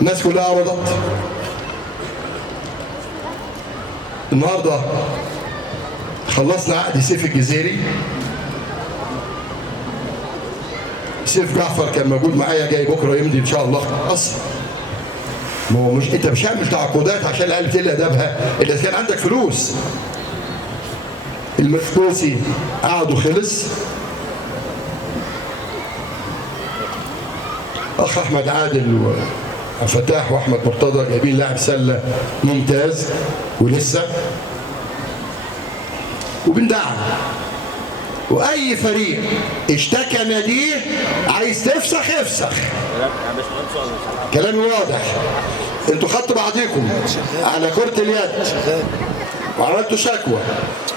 الناس كلها قبضت. النهارده خلصنا عقد سيف الجزيري. سيف جعفر كان موجود معايا، جاي بكره يمضي ان شاء الله. اصلا ما هو مش انت مش هعمل تعاقدات عشان العيال بتقل ادبها الا اذا كان عندك فلوس. المفتوسي قعدوا خلص. اخ احمد عادل وفتاح واحمد مرتضى جايبين لاعب سله ممتاز ولسه، وبندعم. واي فريق اشتكى ناديه عايز تفسخ افسخ. كلامي واضح. انتوا خدتوا بعضيكم على كرة اليد وعملتوا شكوى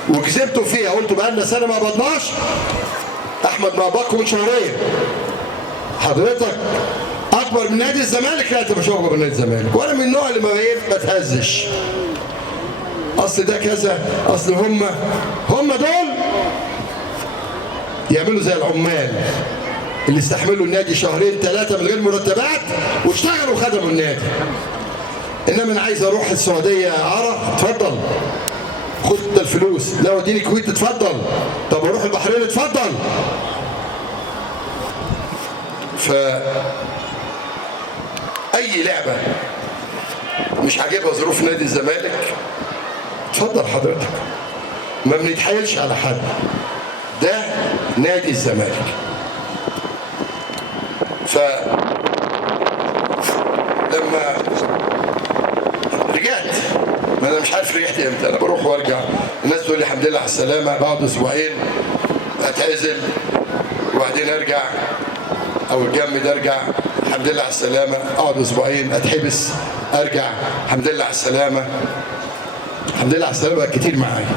وكسبتوا فيها، قلتوا بقالنا سنه ما قبضناش. احمد مقبضكم من شهرين. حضرتك اكبر من نادي الزمالك؟ لا انت مش اكبر من نادي الزمالك، ولا من النوع اللي ما تهزش. اصل ده كذا، اصل هم دول يعملوا زي العمال اللي استحملوا النادي شهرين ثلاثه من غير مرتبات واشتغلوا وخدموا النادي. انما انا عايز اروح السعوديه اعاره، اتفضل خد الفلوس. لو اديني الكويت اتفضل. طب اروح البحرين اتفضل. ف اي لعبه مش عاجبها ظروف نادي الزمالك اتفضل حضرتك، ما بنتحايلش على حد. ده نادي الزمالك. ف لما رجعت، ما انا مش عارف رجعت امتى، انا بروح وارجع. الناس تقول لي الحمد لله على السلامه، بقعد اسبوعين اتعزل وبعدين ارجع، او الجنب ده ارجع الحمد لله على السلامه، اقعد اسبوعين اتحبس ارجع الحمد لله على السلامه. الحمد لله على السلامه بقت كتير معايا،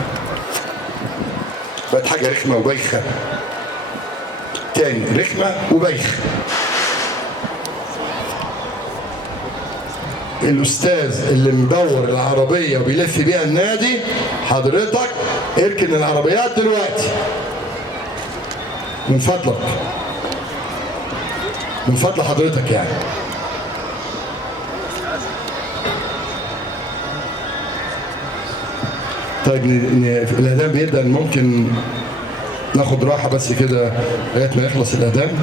بقت حاجه رخمه وبايخه. تاني رخمه وبايخه. الاستاذ اللي مدور العربيه وبيلف بيها النادي، حضرتك اركن العربيات دلوقتي من فضلك، من فضل حضرتك يعني. طيب الاذان بيبدا، ممكن ناخد راحه بس كده لغايه ما يخلص الاذان.